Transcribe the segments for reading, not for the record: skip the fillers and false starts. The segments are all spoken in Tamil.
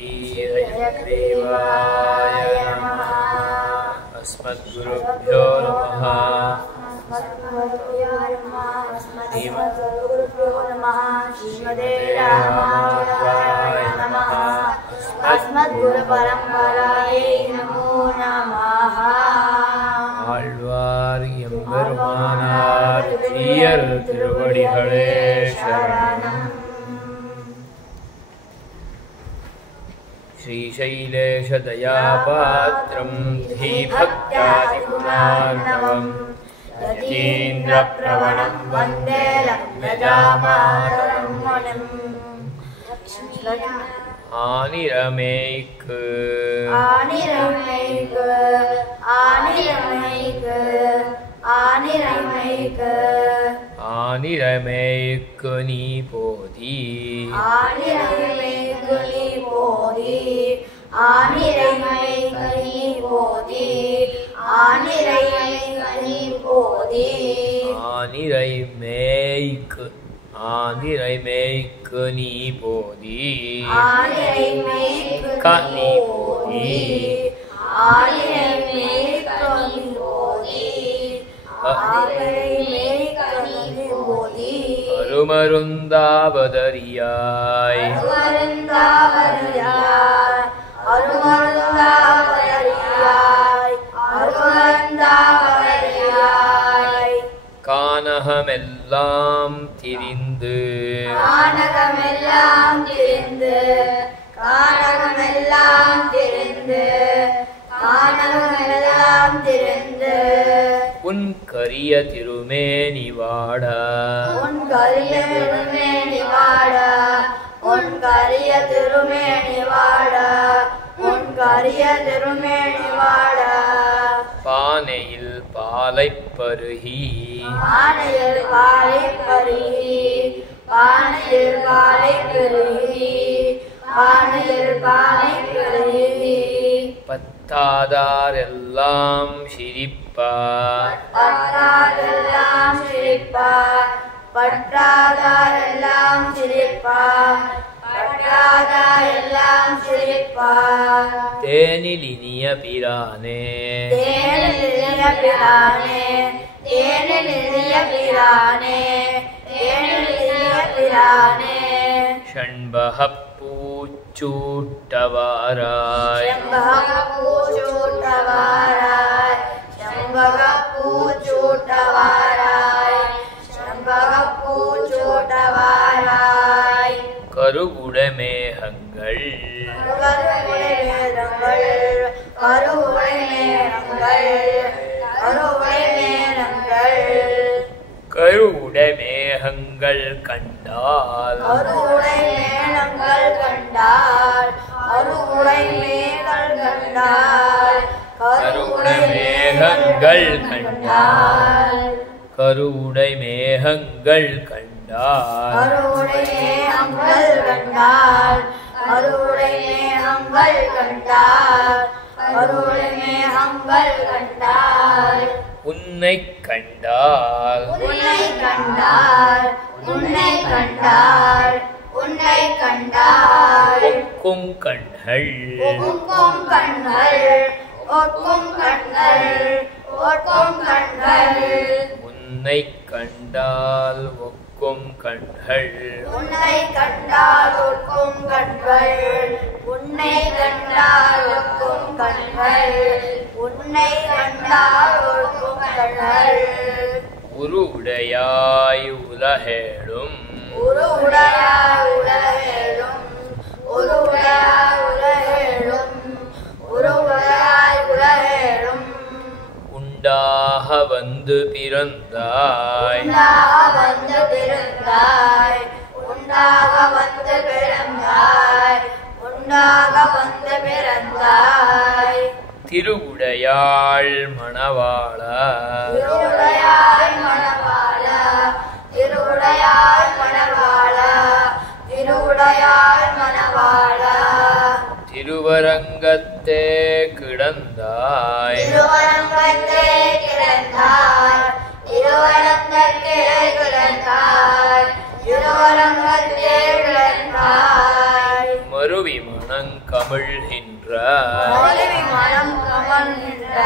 श्रीहयग्रीवाय नमः। अस्मद्गुरुभ्यो नमः। श्रीमते रामानुजाय नमः। अस्मद्गुरुपरम्परायै नमो नमः। ஆழ்வார் எம்பெருமானார் தீயர் திருவடிகளே சரணம். श्रीशैलेशदयापात्रं धीभक्त्यादिगुणार्णवं यतीन्द्रप्रवणं वन्दे लक्ष्मीजामातरं मुनिम्. ஆனிரமேய்க்கு ஆனிரமேய்க்கு ஆனிரமேய்க்கு ஆனிரமேய்க்கு ஆனிரமேய்க்கு நீ போதி ஆனிரமேய்க்கு நீ போதி ஆனிரமேய்க்கு நீ போதி ஆனிரமேய்க்கு நீ போதி ஆனிரைமேய்க்கு ஆனிரைமேய்க்கு நீ போதி ஆனிரமேய்க்கு நீ போதி ஆனிரமேய்க்கு நீ போதி ஆனிரமேய்க்கு நீ போதி அருமருந்தாவதரியாய் அருமருந்தாவதரியாய் அருமருந்தாவதரியாய் அருமருந்தாவதரியாய் கானகமெல்லாம் திரிந்து கானகமெல்லாம் திரிந்து கானகமெல்லாம் திரிந்து கானகமெல்லாம் திரிந்து உன் கரிய திருமேனி வாட உன் கரிய திருமேனி வாட உன் கரிய திருமேனி வாட உன் கரிய திருமேனி வாட பானையில் பாலை பருகி பானையில் பாலை பருகி பானையில் பாலை பருகி பானையில் பாலை பருகி பத்தாதாரெல்லாம் சிரிப்பார் பற்றாதெல்லாம் சிரிப்பார் பற்றாதாரெல்லாம் சிரிப்பார் பற்றாதாரெல்லாம் சிரிப்பார் தேனில் இனிய பிரானே தேனிலிய பிரானே தேனிலிய பிரானே தேனிலிய பிரானே ஷண்பகப் பூச்சூட்டவாராய் செம்பகப்பூச்சூட்டவாராய் செம்பகப்பூச்சூட்டவாராய் செம்பகப்பூச்சூட்டவாராய் கருவுட மேகங்கள் கருவுடை மேகங்கள் கருவுடை மேகங்கள் கருவுடை மேகங்கள் கருவுட மேகங்கள் கண்டால் கருவுடை மேகங்கள் கண்டால் கருவுடை மேகங்கள் கண்டால் கருவுடை மேகங்கள் கண்டால் கருவுடை மேகங்கள் கண்டால் கருவுடை மேகங்கள் கண்டால் கருவுடை மேகங்கள் கண்டால் கருவுடை மேகங்கள் கண்டால் உன்னை கண்டால் உன்னை கண்டால் உன்னை கண்டால் உன்னை கண்டால் ஒக்கும் கண்கள் ஒக்கும் கண்கள் ஒக்கும் கண்கள் ஒக்கும் கண்கள் உன்னை கண்டால் ஒக்கும் கண்கள் உன்னை கண்டால் ஒக்கும் கண்கள் உன்னை கண்டால் ஒக்கும் கண்கள் உன்னை கண்டால் ஒக்கும் கண்கள் உருவுடையாய் உலகேழும் உருவுடையாய் உலகேழும் உருவுடையாய் உலகேழும் உருவுடையாய் உலகேழும் உண்டாக வந்து பிறந்தாய் உண்டாக வந்து பிறந்தாய் உண்டாக வந்து பிறந்தாய் உண்டாக வந்து பிறந்தாய் திருவுடையாள் மணவாளா திருவுடையாய் மணவாளா திருவுடையாய் மணவாளா திருவுடையாய் மணவாளா திருவரங்கத்தே கிடந்தாய் திருவரங்கத்தே கிடந்தாய் திருவரங்கத்தே கிடந்தாய் திருவரங்கத்தே கிடந்தாய் மறுவிமண மணங்கமிழ்கின்ற மருவி மனம் கமழ்கின்ற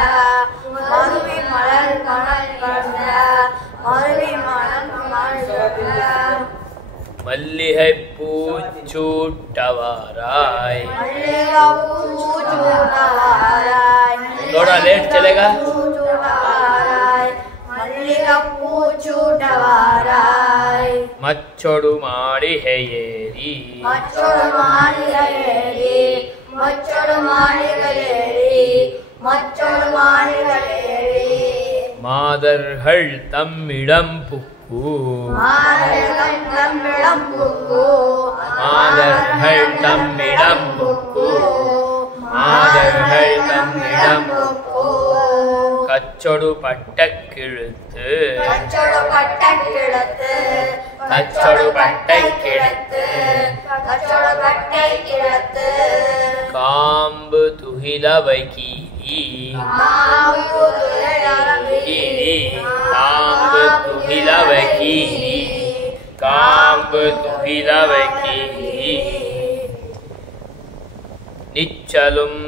மருவி மலர் கமழ் கண்ட மருவி மனம் கமழ்கின்ற மல்லிகை பூச்சூட்டவாராய் मल्लिका पूछूटवाराय थोड़ा लेट चलेगा मल्लिका पूछूटवाराय மச்சொடு மாளிகையேறி मच्चोडु मालिगलेरी मच्चोडु मालिगलेरी मच्चोडु मालिगलेरी மாதர்கள் தம்மிடம் புக்கு மாதர்கள் தம்மிடம் புக்கு மாதர்கள் தம்மிடம் புக்கு மாதர்கள் தம்மிடம் புக்கு கச்சொடு பட்ட கிழுத்து கச்சோடு பட்டை கிழத்து கச்சொடு பட்டை கிழத்து கச்சோடு பட்டை கிழத்து காம்பு துகிலவை கீரி மாவு கீரி காம்பு துகிலவை கீரி காம்பு துகிலவை கீரி நிச்சலும்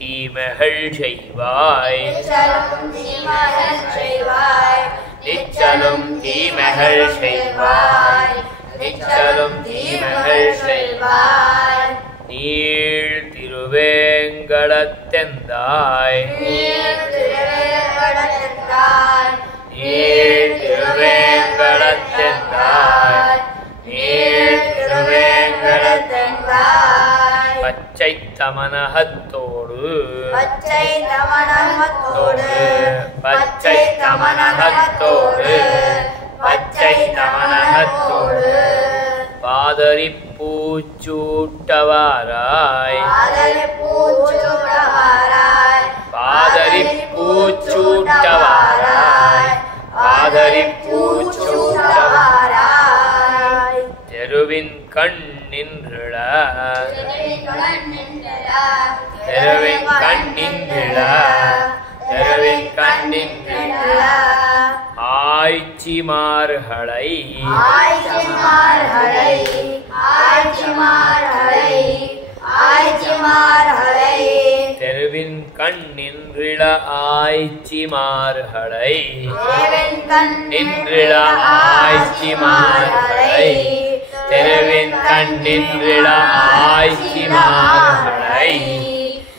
தீமைகள் செய்வாய் நிச்சலும் தீமைகள் செய்வாய் நிச்சலும் தீமைகள் செய்வாய் நிச்சலும் தீமைகள் செய்வாய் நீள் திருவேங்கடத்தெந்தாய் நீர் திருவேங்கடத்தாய் நீள் திருவேங்கடத்தெந்தாய் நீள் திருவேங்கடத்தெந்தாய் பச்சை தமனகத்தோடு பச்சை தமனகத்தோடு பச்சை தமனகத்தோடு பச்சை தமனகத்தோடு பாதரி பூச்சூட்டவாராய் பாதரி பூச்சூட்டவாராய் பாதரி பூச்சூட்டவாராய் பாதரி பூச்சூட்டவாராய் தெருவின் கண் நின்றுள தெருவின் கண் நின்றுள தெருவின் கண் நின்றுள ஆய்ச்சிமார்களை ஆய்ச்சிமார்களை ஆய்ச்சிமார்களை ஆய்ச்சிமார்களை தெருவின் கண் நின்றிள ஆய்ச்சிமார்களை தேவன் கண் நின்றிள ஆய்ச்சிமார்களை தெருவின் கண் நின்றிள ஆய்ச்சிமார்களை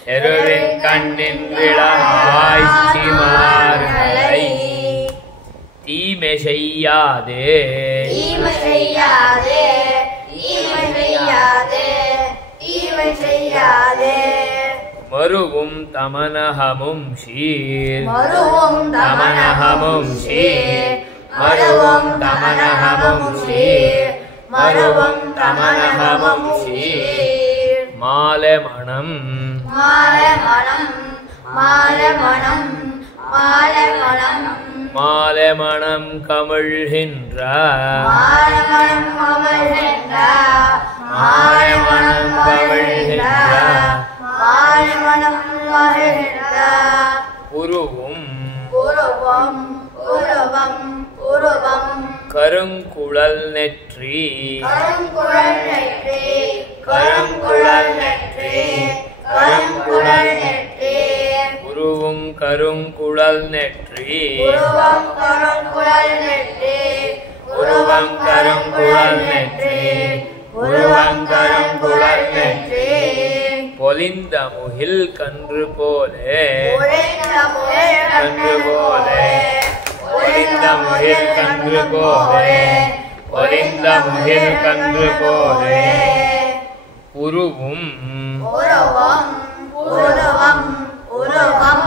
தெருவின் கண் நின்றிள ஆய்ச்சிமார்களை தீமை செய்யாதே தீமை செய்யாதே தீமை செய்யாதே தீமை செய்யாதே மருவும் தமனகமும் சீர் மருவும் தமனகமும் சீர் மருவும் தமனகமும் சீர் மருவும் தமனகமும் சீர் மாலை மணம் மாலை மனம் மாலை மனம் மாலை மனம் மாலை மணம் கமழ்கின்ற மாலை மனம் கமழ்கின்ற மாலை மணம் கமழ்கின்ற மாலை மனம் கமழ்கின்ற உருவும் உருவம் உருவம் உருவம் கருங்குழல் நெற்றி கருங்குழல் நெற்றி கருங்குழல் நெற்றி கருங்குழல் நெற்றி உருவும் கருங்குழல் நெற்றி உருவம் கருங்குழல் நெற்றி உருவம் கருங்குழல் நெற்றி உருவம் கருங்குழல் நெற்றி பொலிந்த முகில் கன்று போலே ஒழிந்த முயல் கன்று போலே பொலிந்த முகில் கன்று போலே பொலிந்த முகில் கன்று போலே உருவும் உருவம் உருவம் உருவம்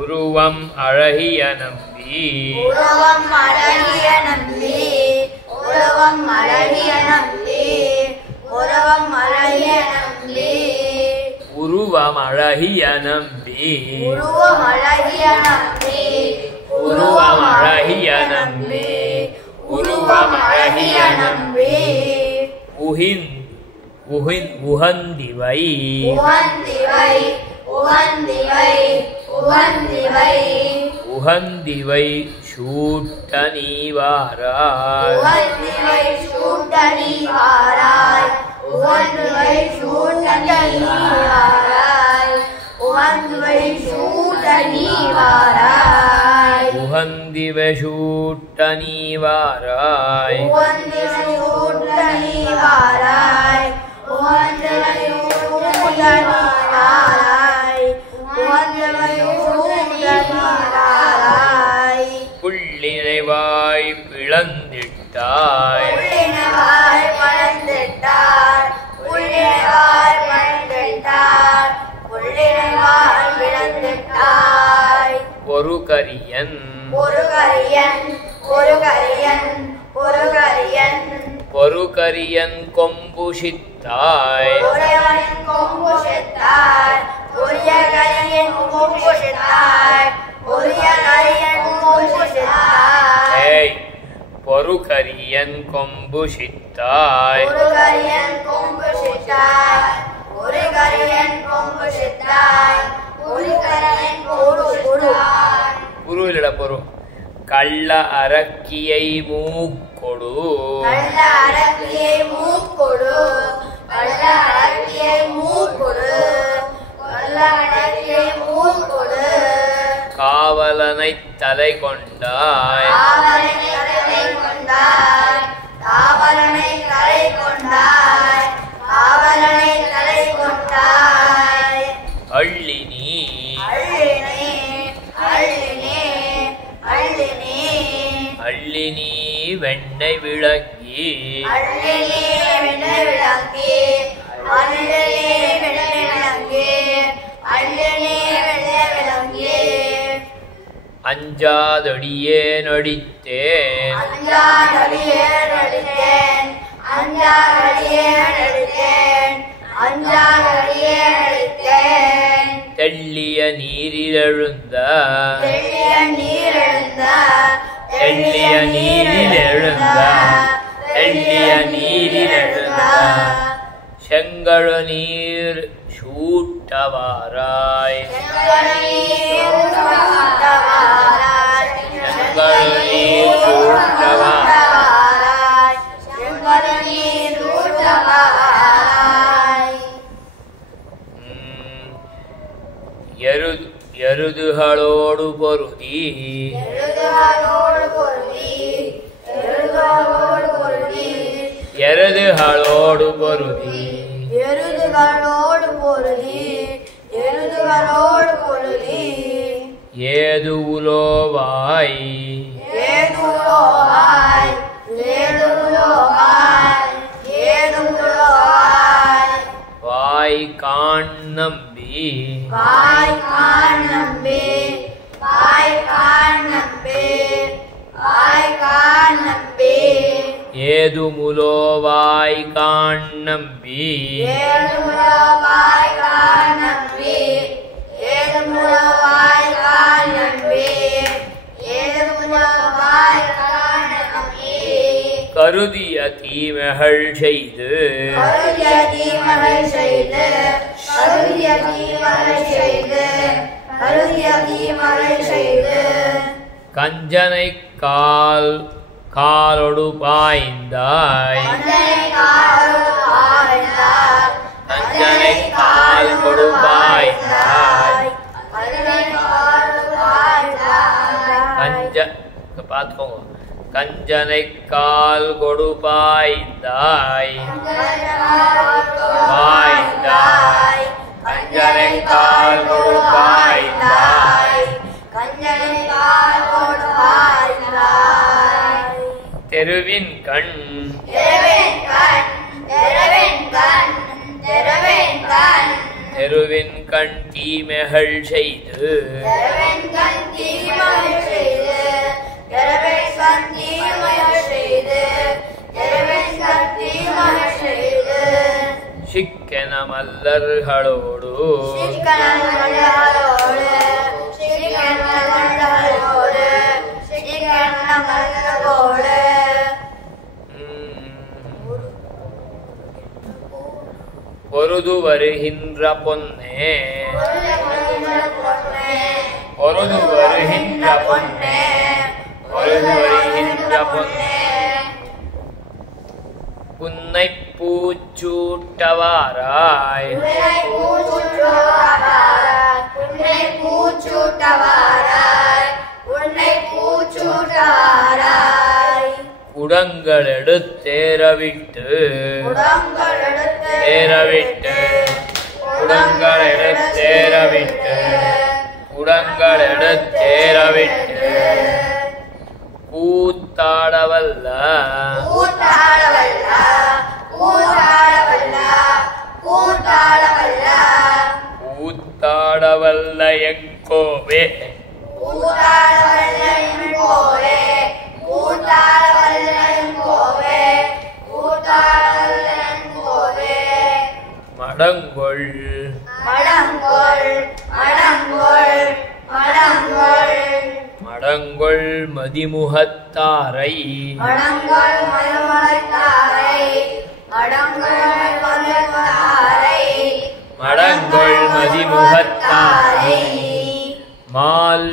உருவம் அழகிய நம்பி உருவம் அழகிய நம்பி உருவம் அழகிய நம்பி உருவம் அழகிய நம்பி உருவம் அழகிய நம்பி உருவம் அழகிய நம்பி உருவம் அழகிய நம்பி உருவம் அழகிய நம்பி உஹின் உஹின் உகந்திவை உகந்திவை உகந்திவை உகந்திவை உகந்திவை சூட்ட நீவாராய் உகந்திவை சூட்டணி வாராய் உகந்திவை சூட்டணி நீவாராய் உகந்துவை சூட்ட நீவாராய் உகந்திவை சூட்ட நீவாராய் உகந்திவை சூட்ட நீவாராய் உகந்திவை சூட்ட நீவாராய் உகந்திவை சூட்ட நீவாராய் புள்ளினைவாய் பிளந்திட்டாய் புள்ளினைவாய் பிளந்திட்டாய் புள்ளினைவாய் பிளந்திட்டாய் புள்ளினைவாய் பிளந்திட்டாய் ஒரு கரியன் ஒரு கரியன் ஒரு கரியன் ஒரு கரியன் ஒரு கரியன் கொம்பு சித்தாய் ஒருவன் கொம்பு செத்தாய் ஒரிய கரியன் கொம்பு செத்தாய் ஒரிய கரியன் கொம்பு செத்தாய் ஏய் ஒரு கரியன் கொம்பு சித்தாய் ஒரு கரியன் கொம்பு செத்தாய் ஒரு கரியன் கொம்பு செத்தாய் ஒரு கரியன் கொம்பு செத்தாய் புரு இல்லடா பொரு கள்ள அரக்கியை மூக்கொடு கள்ள அரக்கியை மூக்கொடு கள்ள அரக்கியை மூக்கொடு கள்ள அரக்கியை மூக்கொடு காவலனை தலை கொண்டாய் காவலனை தலை கொண்டாய் காவலனை தலை கொண்டாய் காவலனை தலை கொண்டாய் அள்ளினி அள்ளினே அள்ளினே அள்ளினே அள்ளினி வெண்ணை விளங்கி அள்ளினே வெண்ணை விளங்கி அள்ளினே வெண்ணை விளங்கி அள்ளினே வெண்ணை விளங்கி அஞ்சாதடியே நடித்தேன் அஞ்சாதடியே நடித்தேன் அஞ்சாதடியே நடித்தேன் அஞ்சாதடியே நடித்தேன் தெள்ளிய நீரிலெழுந்த தெள்ளிய நீரெழுந்த தெள்ளிய நீரிலெழுந்த தெள்ளிய நீரிலெழுந்த செங்கழு நீர் சூட்டவாராய் செங்கழு நீர் சூட்டவாராய் செங்கழு நீர் சூட்டவாராய் எருதுகளோடு பொருதி எருதுகளோடு பொருதி எருதுகளோடு பொருதி எருதுகளோடு பொருதி எருதுகளோடு பொருதி எருதுகளோடு பொருதி ஏது உலோவாய் ஏதுலோவாய் ஏதுலோவாய் ஏதுலோவாய் வாய் காண் நம்பி வாய் காண் நம்பி வாய் காண் நம்பி வாய் காண் நம்பி ஏது முலோவாய் காண் நம்பி ஏதுலோவாய் காண் நம்பி ஏதுலோவாய் காண் நம்பி ஏதுலோவாய் காண் நம்பி கருதிய தீமைகள் செய்து கருதிய தீமைகள் செய்து கருதிய தீமைகள் செய்து கருதிய தீமைகள் செய்து கஞ்சனை காலொடு பாய்ந்தாய் கஞ்சனை காலொடு பாய்ந்தாய் கஞ்சனை கால் கொடு பாய்ந்தாய் கஞ்சனை காலொடு பாய்ந்தாய் கஞ்ச பார்த்துக்கோங்க கஞ்சனை கால் கொடு பாய்ந்தாய் பாய்ந்தாய் கஞ்சனை கால் கொடு பாய்ந்தாய் கஞ்சனை காலொடு பாய்ந்தாய் தெருவின் கண் தெருவின் கண் தெருவின் கண் தெருவின் கண் தெருவின் கண் தீமைகள் செய்து தெருவின் கண் தீமைகள் செய்து தெருவின் கண் தீமைகள் செய்து தெருவின் கண் தீமைகள் செய்து சிக்கன மல்லர்களோடு சிக்கன மல்லர்களோடு சிக்கன மல்லர்களோடு சிக்கன மல்லர்களோடு பொருது வருகின்ற பொன்னே பொருது வருகின்ற பொன்னே பொருது வருகின்ற பொன்னே புன்னை பூச்ச பூச்சூட்டவாராய் உன்னை பூச்சூட்டவாராய் உன்னை பூச்சூட்டவாராய் உன்னை பூச்சூட்டவாராய் குடங்களெடுத்தேரவிட்டு தேரவிட்டு குடங்களெடுத்தேரவிட்டு குடங்களெடுத்தேரவிட்டு கூத்தாடவல்ல கூத்தாடவல்ல கூத்தாடவல்ல கூத்தாடவல்ல கூத்தாடவல்ல எங்கோவே கூத்தாடவல்ல எங்கோவே கூத்தாடவல்ல எங்கோவே கூத்தாடவல்ல எங்கோவே மடங்கொள் மடங்கொள் மடங்கொள் மடங்கொள் மடங்கொள் மதிமுகத்தாரை மடங்கொள் மதிமுகத்தாரை மடங்கொள் மதிமுகத்தாரை மடங்கொள் மதிமுகத்தாரை மால்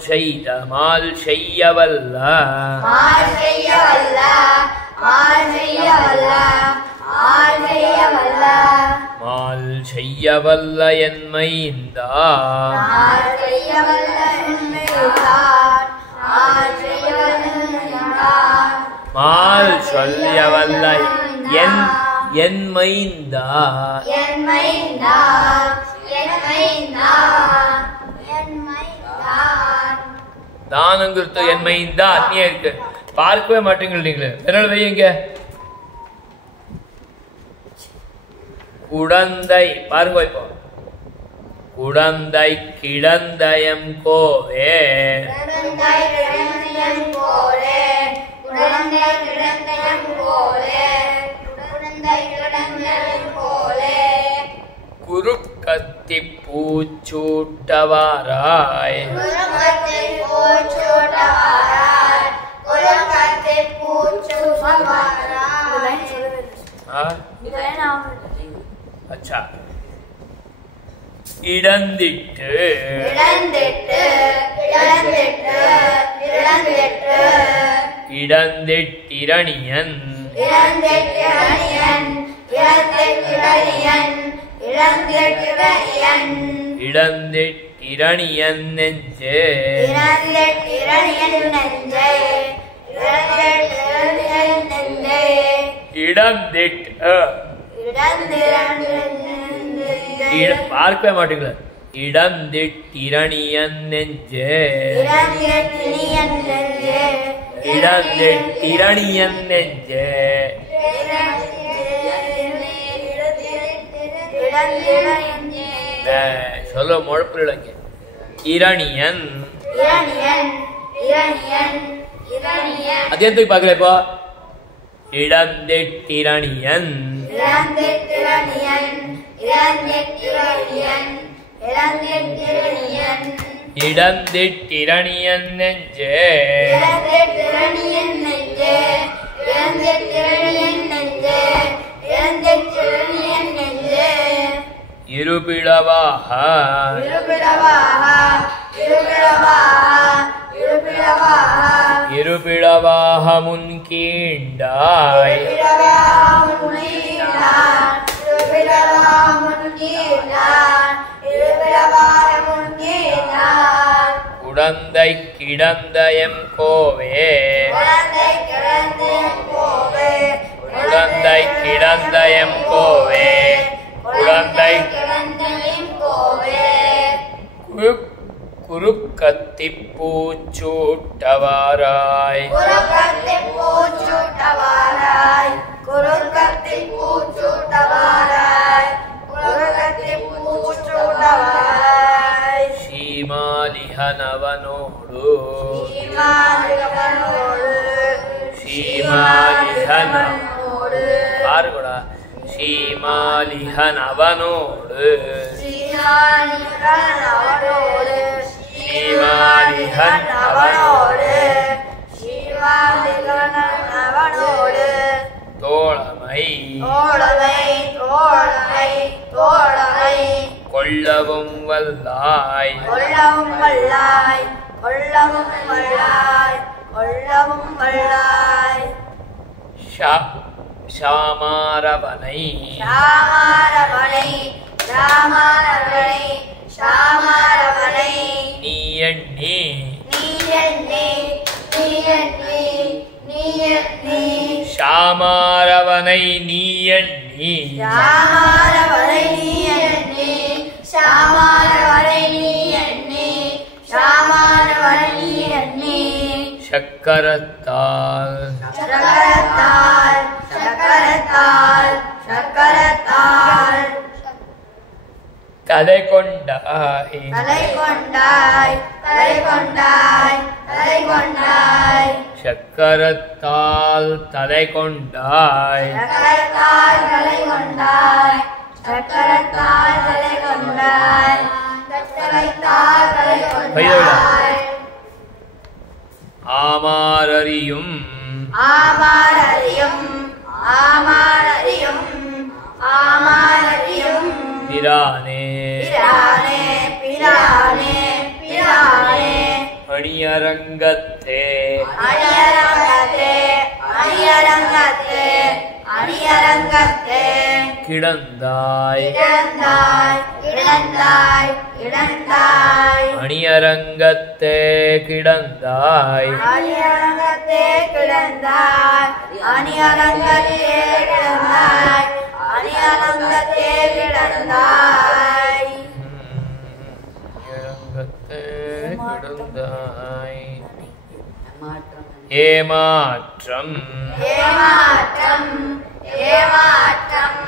செய்யவல்ல மால் செய்யவல்ல மால் செய்யவல்ல மால் செய்யவல்ல மால் செய்யவல்ல என்மைந்தா மால் செய்யவல்ல என்மைந்தார் மால் செய்யவல்ல என்மைந்தார் மால் சொல்லியவல்ல என்மைந்தா என்மைந்தார் என்மைந்தார் என்மைந்தார் தானங்கிறது என்மைந்தா அந்நியம் இருக்கு பார்க்கவே மாட்டேங்கிறீங்களே விரல் வையுங்க குடந்தை பாருங்க இப்போ குடந்தை கிடந்தயம் கோவே குடந்தை கிடந்தயம் கோவே குடந்தை கிடந்தயம் கோவே குடந்தை கிடந்தயம் கோவே குறுக்கத்தி பூச்சூட்டவாராய் குறுக்கத்தி பூச்சூட்டவாராய் குறுக்கத்தி பூச்சூட்டவாராய் அச்சா இடந்திட்டு இடந்திட்டு இடந்திட்டு இடந்திட்டு இடந்திட்டிரணியன் இடந்திட்டிரணியன் இடந்திட்டிரணியன் இடந்திட்டிரணியன் இடந்திட்டிரணியன் நெஞ்சே இடந்திட்டிரணியன் நெஞ்சே இடந்திட்டிரணியன் நெஞ்சே இடந்திட் பார்க்கவே மாட்டீங்களா இடந்திட்டிரணியன் நெஞ்சே இடந்திட்டிரணியன் நெஞ்சே சொல்ல முழப்பிள்ளைங்க இரணியன் அது எதுக்கு பாக்கல இப்போ இடந்திட்டிரணியன் இடந்திட்டிரணியன் நெஞ்சே இருபிளவாக இருபிளவாக முன்கீண்டாய் குடந்தை கிடந்தயம் கோவே குடந்தை கிடந்தயம் கோவே குடந்தை குறுக்கத்தி பூச்சூட்டவாராய் சீமாலிஹனவனோடு சீமாலிஹன பாருங்கடா சீமாலிஹனவனோடு தோழமை கொள்ளவும் வல்லாய் சாமாரவனை சாமாரவனை சாமாரவனை சாமாரவனை நீ எண்ணி நீ எண்ணி நீ எண்ணி நீ எண்ணி சாமாரவனை நீ எண்ணி சாமாரவனை நீ எண்ணி சாமாரவனை நீ எண்ணி சாமாரவனை நீ எண்ணி சக்கரத்தால் சக்கரத்தால் சக்கரத்தால் சக்கரத்தால் தலை கொண்டாய் தலை கொண்டாய் தலை கொண்டாய் தலை கொண்டாய் சக்கரத்தால் தலை கொண்டாய் சக்கரத்தால் தலை கொண்டாய் சக்கரத்தால் தலை கொண்டாய் சக்கரத்தால் தலை கொண்டாய் ஆமாரறியும் ஆமாரறியும் ஆமாரறியும் ஆமாரறியும் பிரானே பிரானே பிரானே பிரானே அணியரங்கத்தே அணியரங்கத்தே அணியரங்கத்தே அணியரங்கத்தே கிடந்தாய் கிடந்தாய் கிடந்தாய் கிடந்தாய் அணியரங்கத்தே கிடந்தாய் அணியரங்கத்தே கிடந்தாய் அணியரங்கத்தே கிடந்தாய் அணியரங்கத்தே கிடந்தாய் அணியரங்கத்தே கிடந்தாய் ஏமாற்றம் ஏமாற்றம் ஏமாற்றம்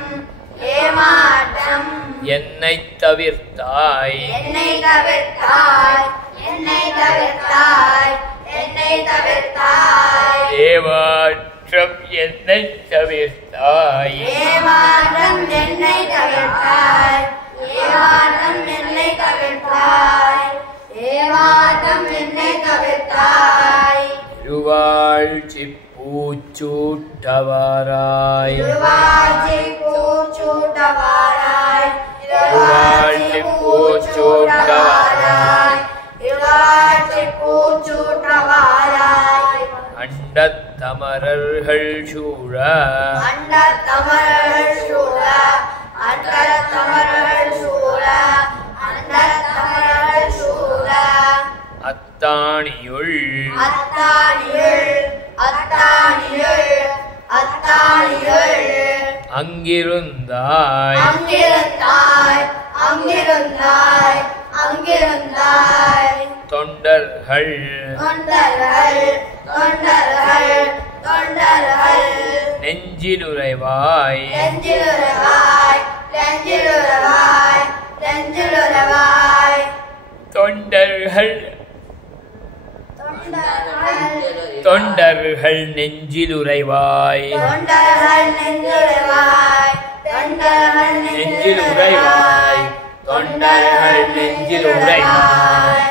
ஏமாற்றம் என்னை தவிர்த்தாய் என்னை தவிர்த்தாய் என்னை தவிர்த்தாய் என்னை தவிர்த்தாய் ஏமாற்றம் என்னை தவிர்த்தாய் ஏமாற்றம் என்னை தவிர்த்தாய் ஏமாற்றம் என்னை தவிர்த்தாய் ஏமாற்றம் என்னை தவிர்த்தாய் திருவாழ்ச்சி பூச்சூட்டவராய் திருவாச்சி பூச்சூட்டவாராய் திருவாழ்ச்சி பூச்சூட்டவராய் திருவாச்சி பூச்சூட்டவாராய் அண்டத்தமரர்கள் சூழ அண்டத்தமரர்கள் சூழ அண்டத்தமரர்கள் சூழ அண்டத்தமரர்கள் சூழ அத்தாணியுள் அத்தாணியுள் அத்தாணியுள் அத்தாணியுள் அங்கிருந்தாய் அங்கிருந்தாய் அங்கிருந்தாய் அங்கிருந்தாய் தொண்டர்கள் தொண்டர்கள் தொண்டர்கள் தொண்டர்கள் நெஞ்சிலுறைவாய் நெஞ்சிலுறவாய் நெஞ்சிலுறவாய் நெஞ்சிலுறவாய் தொண்டர்கள் தொண்டர்கள் நெஞ்சிலுறைவாய் தொண்டர்கள் நெஞ்சிலுறவாய் தொண்டர்கள் நெஞ்சிலுறைவாய் தொண்டர்கள் நெஞ்சிலுறைவாய்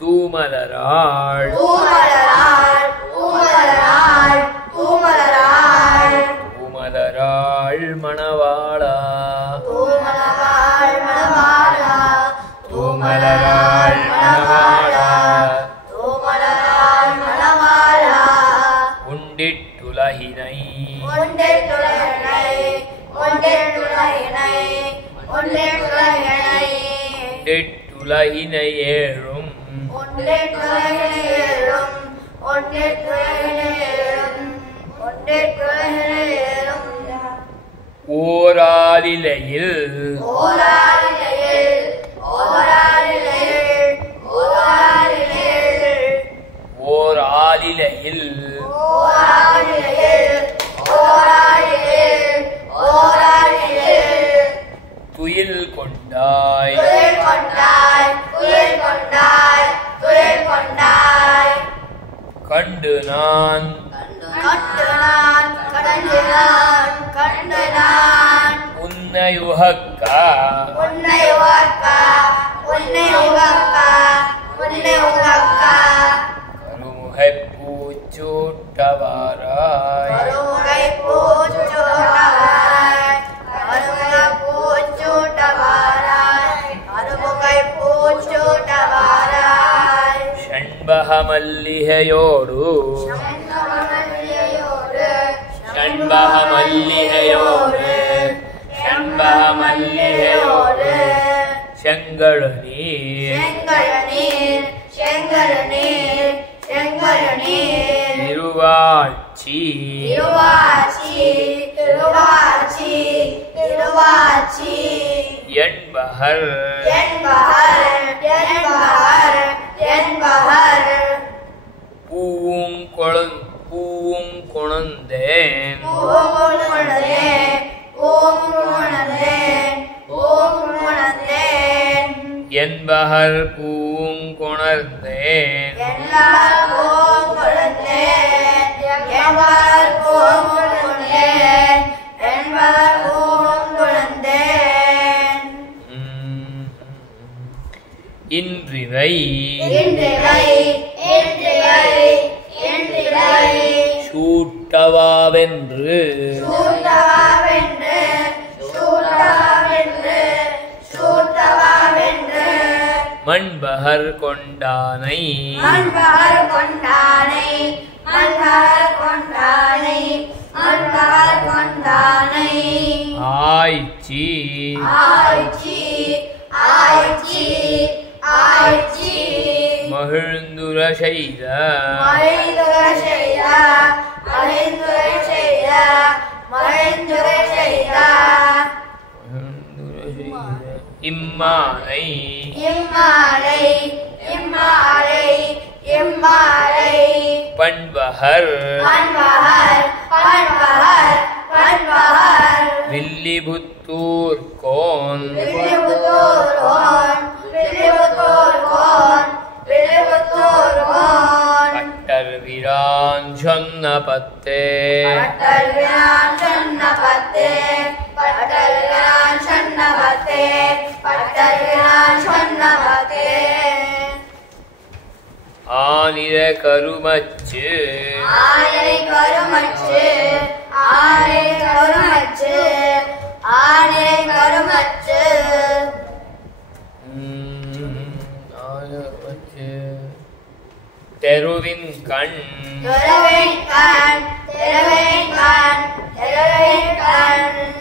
தூமலராள் பூமலராள் பூமலராள் பூமலராள் தூமலராள் மணவாளா பூமலராள் மணவாளா தூமலராள் மணவாளா பூமலராள் மணவாளா உண்டிட்டுலகினை ஒன்றெட்டுலகினை ஒன்றெட்டுலகினை ஒன்றெட்டுலகினை உண்டிட்டுலகினை ஏழும் ஒன்றெட்டுலகினை ஏழும் ஒன்றெட்டுலகினை ஏழும் ஒன்றெட்டுலகினை ஏழும் ஓராலிலையில் ஓராலிலையில் ஓராலிலையில் ஓராலிலையில் ஓராலிலையில் ஓராலிலையில் ஓராலிலையில் ஓராலிலையில் துயில் கொண்டாய் துயில் கொண்டாய் துயில் கொண்டாய் துயில் கொண்டாய் கண்டு நான் கண்டு நான் கண்டு நான் கண்டு நான் உன்னை உகக்கா உன்னை உகக்கா உன்னை உகக்கா உன்னை உகக்கா கருமுகை பூச்சூட்டவாராய் கருமுகை பூச்சூட்டவாராய் கருமுகை பூச்சூட்டவாராய் கருமுகை பூச்சூட்டவாராய் ஷண்பக மல்லிகையோடு ஷண்பகமல்லிகையோடு ஷண்பக மல்லிகையோடு செண்பக மல்லிகையோடு செங்கழுநீர் திருவாச்சி என்பகர் பூவும் குணந்தேன் என்பகர் பூவும் குணர்ந்தேன் இன்றிவை சூட்டவாவென்று மண்பகர் கொண்டானை ஆய்ச்சி மகிழ்ந்துர செய்த இம்மாலை பண்பகர் வில்லிபுத்தூர் கோன் பட்டர் வீரான் சொன்ன பத்தே ஆனிர கருமச்சு தெருவின் கண்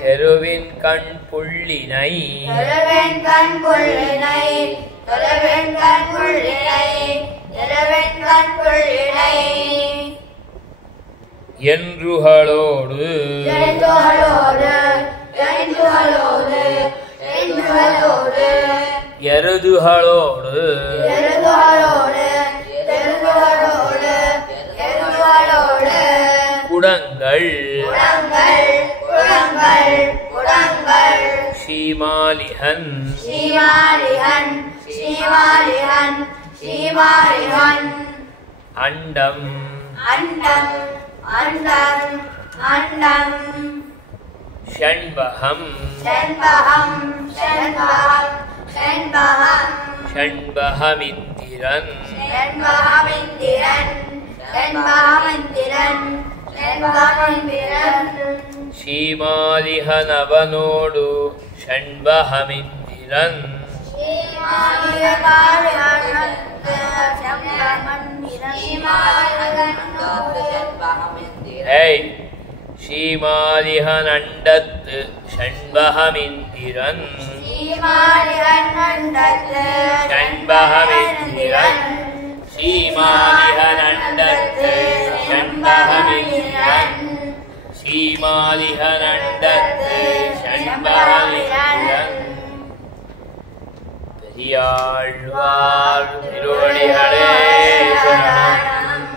தெருவின் கண் புள்ளினை என்றுகளோடு எருதுகளோடு குடங்கள் ஸ்ரீமாலிஹன் அண்டம் ஷண்பகம் ஷண்பகமிந்திரன் ஸ்ரீமாலிஹனவனோடு ஷண்பகமிந்திரன் ஸ்ரீமாலிஹனண்டத்து ஷண்பகமிந்திரன் ஷண்பகமிந்திரன் ஸ்ரீமாலிஹனண்டத்து ஷண்பகமிந்திரன் ஸ்ரீமாலிஹனண்டத்து ஷண்பகமிந்திரன் பெரியாழ்வார் திருவடிகளே சரணம்.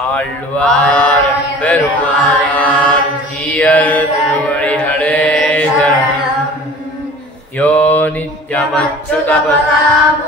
ஆழ்வார் பெருமானார் ஜீயர் திருவடிகளே சரணம். யோ நித்யமச்சுதபதாம்